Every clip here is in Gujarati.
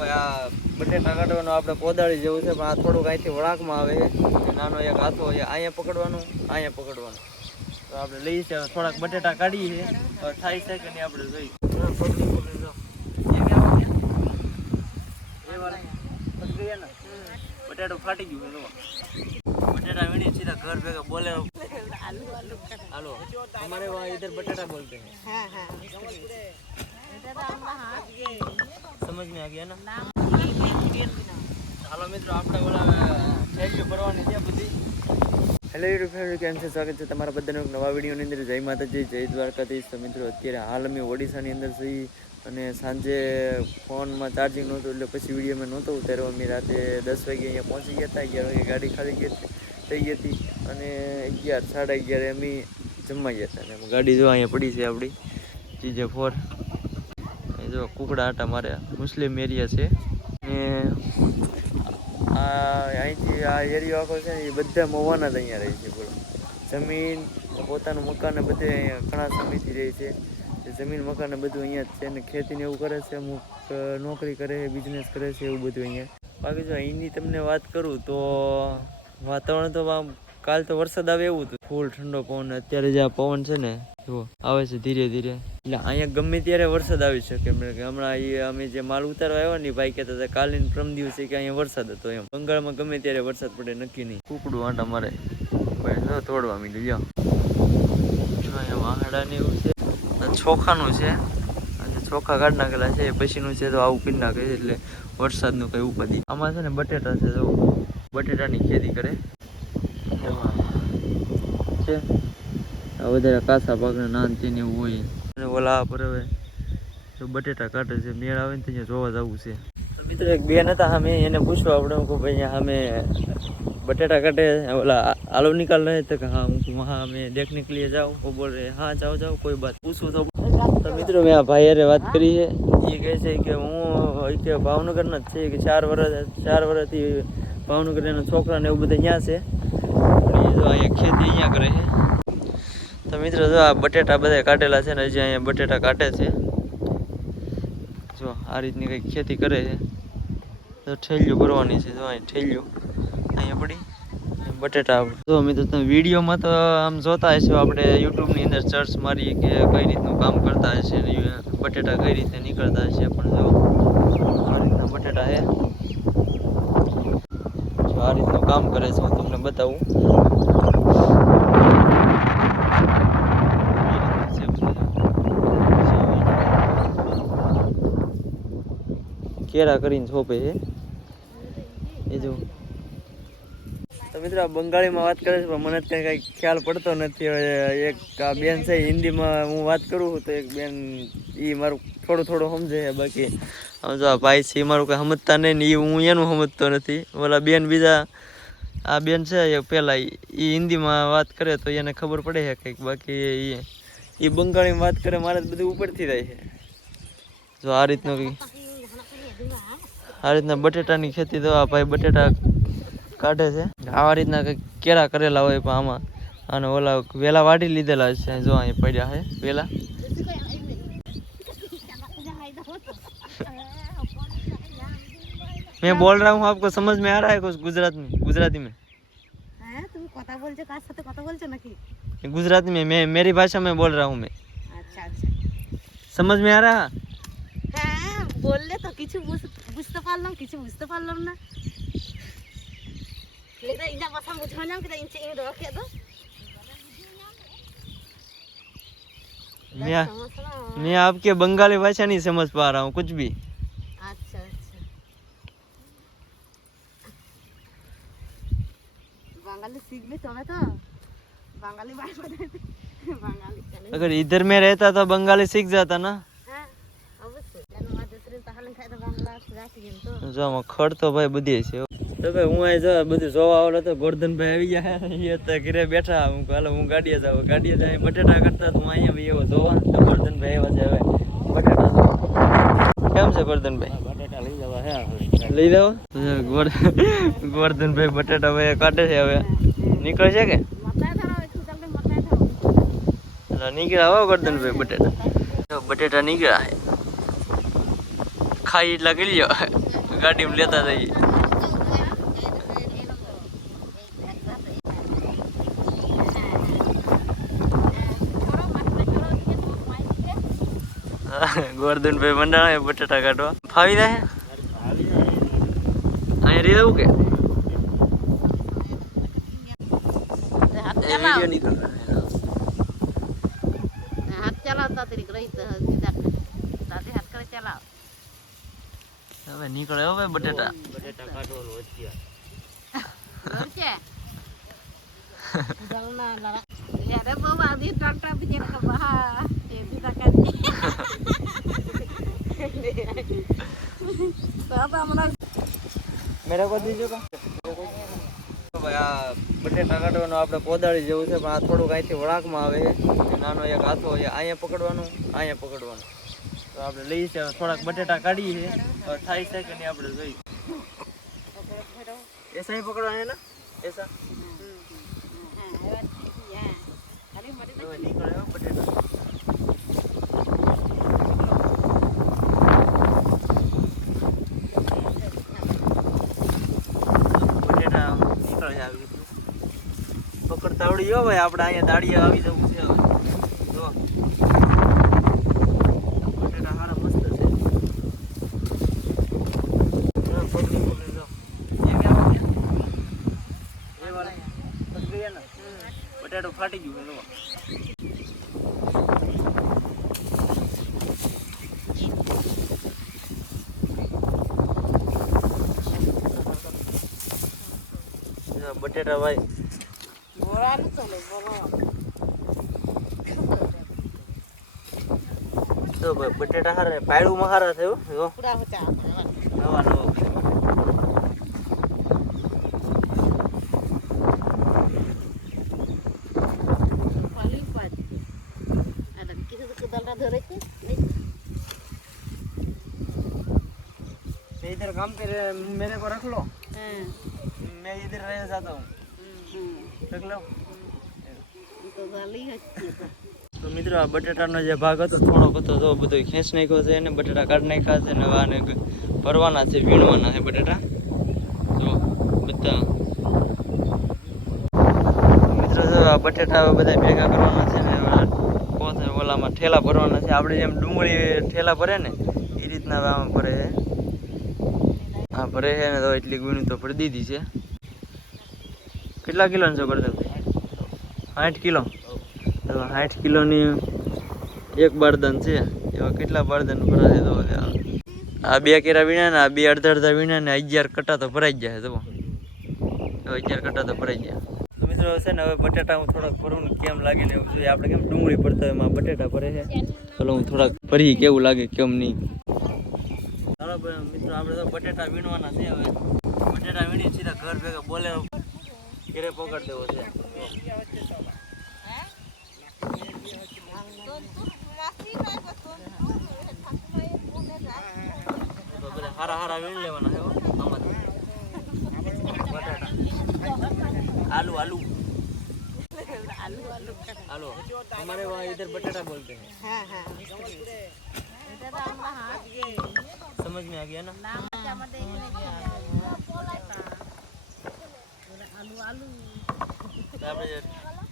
ભાઈ આ બટેટા કાઢવાનો આપણે કોદાળી જેવું છે, પણ આ થોડુંક અહીંથી વળાંકમાં આવે છે. નાનો એક હાથો અહીંયા પકડવાનું, અહીંયા પકડવાનું. તો આપણે લઈએ છીએ થોડાક બટેટા કાઢીએ, થાય છે કે નહીં આપણે જોઈએ. બટેટો ફાટી ગયું. बटेटा वीणी सीधा घर पे बोले हेलो हमारे वहाँ इधर बटेटा बोलते हैं। हाँ हाँ समझ में आ गया ना। हालो मित्रों આપણે થેલીઓ ભરવાની છે બધી. હેલો યુટ્યુબ ફેમિલી, કેમ છે? સ્વાગત છે તમારા બધાનું એક નવા વિડીયોની અંદર. જય માતાજી, જય દ્વારકાધીશ. તો મિત્રો અત્યારે હાલ અમે ઓડિશાની અંદર છીએ અને સાંજે ફોનમાં ચાર્જિંગ નહોતું એટલે પછી વિડીયો મેં નહોતો ઉતાર્યો. અમે રાતે 10 વાગે અહીંયા પહોંચી ગયા હતા. 11 વાગે ગાડી ખાલી થઈ ગઈ હતી અને 11 સાડા 11 અમે જમવા ગયા હતા. અને ગાડી જો અહીંયા પડી છે આપણી GJ4. જો કુકડા આટા મારે મુસ્લિમ એરિયા છે ને અહીંથી આ એરિયો આખો છે ને એ બધા મવાના જ અહીંયા રહે છે. બોલો, જમીન પોતાનું મકાન ને બધે અહીંયા ઘણા સમયથી રહે છે. જમીન મકાન બધું અહીંયા જ છે ને ખેતીને એવું કરે છે, અમુક નોકરી કરે છે, બિઝનેસ કરે છે, એવું બધું અહીંયા. બાકી જો અહીંની તમને વાત કરું તો વાતાવરણ તો કાલ તો વરસાદ આવે એવું હતું, ફૂલ ઠંડો પવન. અત્યારે જે આ પવન છે ને જુઓ આવે છે ધીરે ધીરે, એટલે અહીંયા ગમે ત્યારે વરસાદ આવી શકે. હમણાં અમે જે માલ ઉતારવા આવ્યા ને ભાઈ કહેતા હતા કાલે પ્રમ દિવસે કે અહીંયા વરસાદ હતો એમ. બંગાળમાં ગમે ત્યારે વરસાદ પડે નક્કી નહીં. કુકડું આંટા મારે ભાઈ તોડવા મીડું જાઓ. જો અહીંયા વાહડા ને એવું છે, ચોખાનું છે, ચોખા કાઢી નાખેલા છે. પછીનું છે તો આવું કરી નાખે છે એટલે વરસાદનું કઈ ઉપાધિ. આમાં છે ને બટેટા છે, તો બટેટાની ખેતી કરે છે. આ વધારે કાસા પાકને નાનતી ને એવું હોય અને ઓલા પર હવે તો બટેટા કાઢે છે. મેળ આવે ને ત્યાં જોવા જવું છે. તો મિત્રો એક બેન હતા અમે એને પૂછવા આપણે કે ભાઈ અમે बटेटा काटे बोला आलू निकाल रहे थे, कहा वहाँ मैं देखने के लिए जाऊँ. वो बोल रहे हाँ जाओ जाओ कोई बात. पूछूँ तो મિત્રો મેં આ ભાઈ અરે વાત કરી છે. એ કહે છે કે હું કે ભાવનગરના જ છે, કે 4 વર્ષથી ભાવનગર એના છોકરાને એવું બધું અહીંયા છે. જો અહીંયા ખેતી અહીંયા કરે છે. તો મિત્રો જો આ બટેટા બધા કાઢેલા છે ને હજી અહીંયા બટેટા કાઢે છે. જો આ રીતની કંઈક ખેતી કરે છે. તો ઠેલીઓ ભરવાની છે. જો અહીં ઠેલીઓ અહીંયા પડી બટેટા. જો મિત્રો તમે વિડીયોમાં તો આમ જોતા હશો, આપણે યુટ્યુબની અંદર સર્ચ મારીએ કે કઈ રીતનું કામ કરતા હશે, બટેટા કઈ રીતે નીકળતા હશે. પણ જો આ રીતના બટેટા છે, જો આ રીતનું કામ કરે છે. હું તમને બતાવું. કેરા કરીને છોપે છે એ જો. તો મિત્રો બંગાળીમાં વાત કરે છે પણ મને કંઈ ખ્યાલ પડતો નથી. એક આ બેન છે હિન્દીમાં હું વાત કરું તો એક બેન એ મારું થોડું સમજે છે. બાકી જો આ ભાઈ છે એ મારું કંઈ સમજતા નહીં ને હું એનું સમજતો નથી. ઓલા બેન બીજા આ બેન છે એ પહેલાં એ હિન્દીમાં વાત કરે તો એને ખબર પડે છે કંઈક. બાકી એ બંગાળીમાં વાત કરે મારે બધું ઉપરથી થાય છે. જો આ રીતનું કંઈક આ રીતના બટેટાની ખેતી તો આ ભાઈ બટેટા કાઢે છે. આવા રીતના કંઈક કેળા કરેલા હોય પણ આમાં અને ઓલા વેલા વાઢી લીધેલા છે. જો અહીંયા પડ્યા છે વેલા. मैं बोल रहा हूँ आपको समझ में आ रहा है कुछ गुजराती में तुम कथा बोलছো কার সাথে কথা বলছো নাকি? गुजराती में मैं मेरी भाषा में बोल रहा हूँ मैं. अच्छा समझ में आ रहा? हाँ बोलले तो কিছু বুঝতে পারলাম, কিছু বুঝতে পারলাম না. लेकिन इना भाषा बुझो ना कि इनसे इन रखे दो. मैं आपके बंगाली भाषा नहीं समझ पा रहा हूँ कुछ भी. अच्छा अच्छा बंगाली सीख ले तो बंगाली अगर इधर में रहता तो बंगाली सीख जाता ना. જો આમાં ખડ તો ભાઈ બધી છે. તો ભાઈ હું અહીં જો બધું જોવા આવેલો તો ગોરધનભાઈ આવી ગયા એ તો ઘરે બેઠા. હું હાલો હું ગાડીએ જાઉં બટેટા કરતા હું અહીંયા બી એવો જોવા તો ગોરધનભાઈ એવા છે. હવે બટેટા કેમ છે ગોરધનભાઈ? બટેટા લઈ જવા હે લઈ જાવ. ગોરધનભાઈ બટેટા ભાઈ કાઢે છે. હવે નીકળે છે કે નીકળ્યા હો ગોરધનભાઈ બટેટા નીકળ્યા છે. ખાઈ એટલા કરી લ્યો ગાડીમાં લેતા જઈએ. ગોરધનભાઈ મંડાણા બટાટા કાઢવા ફાવી જાય અહીંયા રહી જવું કે હવે નીકળે હવે બટેટા મેરા કો દીજો કા ભાઈ આ બટેટા કાઢવાનું આપણે કોદાળી જેવું છે પણ આ થોડુંક અહીંથી વળાંકમાં આવે છે નાનો એક હાથો અહીંયા પકડવાનું અહીંયા પકડવાનું તો આપણે લઈએ છીએ થોડાક બટેટા કાઢીએ છીએ થાય છે કે નહીં આપણે જોઈએ એસા ही પકડવાના ને એસા નીકળે બટેટા પકડતા આવડી ગયો ભાઈ આપણે અહીંયા દાડીએ આવી જવું છે હવે જો બટેટા સારા મસ્ત છે બટેટો ફાટી ગયું છે બટેટા ભાઈ તો બટેટા હારા પાયડુમાં હારા થયો નવા નવા इधर काम पे मेरे को रख लो मैं इधर रह जाता हूँ रख लो તો મિત્રો આ બટેટાનો જે ભાગ હતો થોડોક હતો તો બધો ખેંચ નાખ્યો છે અને બટેટા કાઢી નાખ્યા છે અને આને ભરવાના છે વીણવાના છે બટેટા તો બધા મિત્રો જો આ બટેટા બધા ભેગા કરવાના છે ને ઓલામાં ઠેલા ભરવાના છે આપણે જેમ ડુંગળી ઠેલા ભરે ને એ રીતના આમાં ભરે છે હા ભરે છે ને તો એટલી વીણી તો ભરી દીધી છે કેટલા કિલોની છે કરતા 60 કિલો તો 60 કિલોની એક બારદાન છે એવા કેટલા બારદાન ભરાશે તો આ બે કેરા વીણા ને આ બે અડધા વીણા ને 11 કટ્ટા તો ભરાઈ જ જાય તો 11 કટ્ટા તો ભરાઈ ગયા તો મિત્રો છે ને હવે બટેટા હું થોડાક ભરું ને કેમ લાગે ને એવું જોઈએ આપણે કેમ ડુંગળી ભરતા હોય એમાં બટેટા ભરે છે ચાલો હું થોડાક ભરી કેવું લાગે કેમ નહીં ચાલો મિત્રો આપણે તો બટેટા વીણવાના છે હવે બટેટા વીણી સીધા ઘર ભેગા બોલે ઘરે પકડ દેવો છે હારા હારા વીણ લેવાના છે आलू आलू आलू आलू आलू हमारे वहाँ इधर बटाटा बोलते हैं हाँ हाँ समझ में आ गया ना આપણે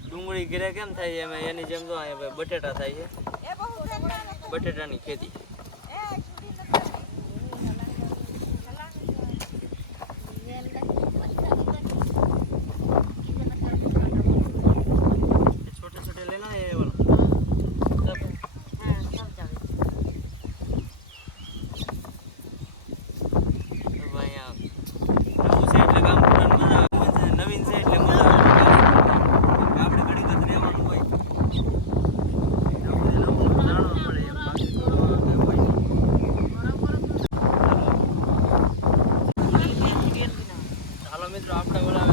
ડુંગળી ઘરે કેમ થાય છે એમાં એની જેમ તો બટેટા થાય છે બટેટાની ખેતી મિત્રો આપણે ઓલા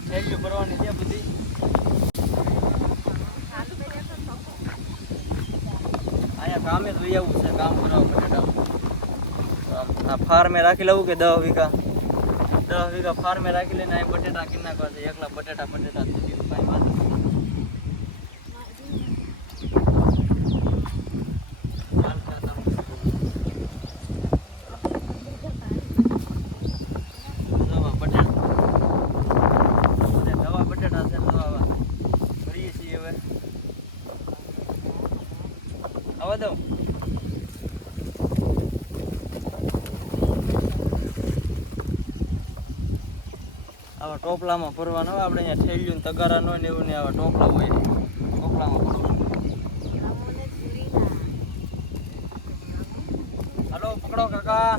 થેલીઓ ભરવાની છે બધી અહીંયા કામે જ આવું છે કામ કરાવવા બટેટા આ ફાર્મે રાખી લઉં કે 10 વીઘા ફાર્મે રાખી લઈને અહીં બટેટા કિન નાખવા છે એકલા બટેટા બીજું કાંઈ વાત આવા ટોપલામાં ભરવાનો હોય. આપણે અહીંયા થેલિયું તગારા હોય ને એવું ને આવા ટોપલા હોય ટોપલામાં ભરવાનું. હાલો પકડો કાકા.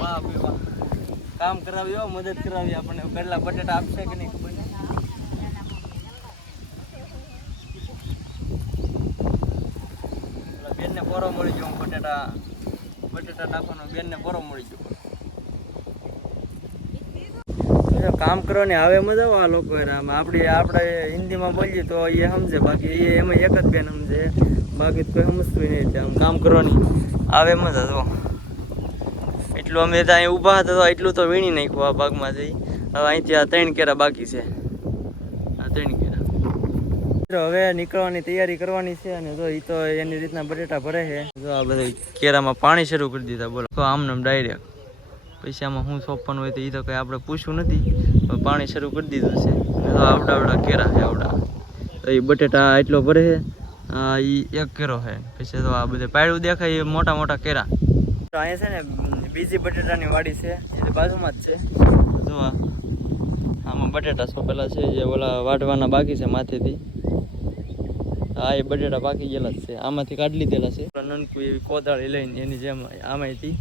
વાહ ભાઈ વાહ, કામ કરાવ્યો, મદદ કરાવી આપણને. કેટલા બટેટા આપશે કે નહીં ખબર નહીં. બેનને પોરો મળી ગયો. બટેટા નાખવાનો બેનને પોરો મળી ગયો. કામ કરવાની હવે મજા આવે આ લોકો. આપણે હિન્દીમાં બોલીએ તો એ સમજે, બાકી એ એમાં એક જ બેન સમજે, બાકી કોઈ સમજતું નહીં. આમ કામ કરવાની આવે મજા. તો એટલું અમે ત્યાં ઊભા હતા તો એટલું તો વીણી નાખ્યું આ ભાગમાં જઈ. હવે અહીંથી આ 3 કેરા બાકી છે. આ 3 કેરા હવે નીકળવાની તૈયારી કરવાની છે. અને જો એ તો એની રીતના બટેટા ભરે છે. જો આ બધા કેરામાં પાણી શરૂ કરી દીધા. બોલો તો આમને ડાયરેક્ટ. પછી આમાં શું સોંપવાનું હોય તો એ તો કંઈ આપણે પૂછવું નથી, પણ પાણી શરૂ કરી દીધું છે. અને તો આવડા કેરા છે આવડા. તો એ બટેટા એટલો ભરે છે. એ 1 કેરો છે. પછી તો આ બધે પાયડું દેખાય એ મોટા મોટા કેરા. તો અહીંયા છે ને બીજી બટેટાની વાડી છે, એ બાજુમાં જ છે. જો આમાં બટેટા સોંપેલા છે, જે ઓલા વાટવાના બાકી છે માથેથી. હા એ બટેટા પાકી ગયેલા જ છે. આમાંથી કાઢી લીધેલા છે. નનકું એવી કોદાળી લઈને એની જેમ આમાંથી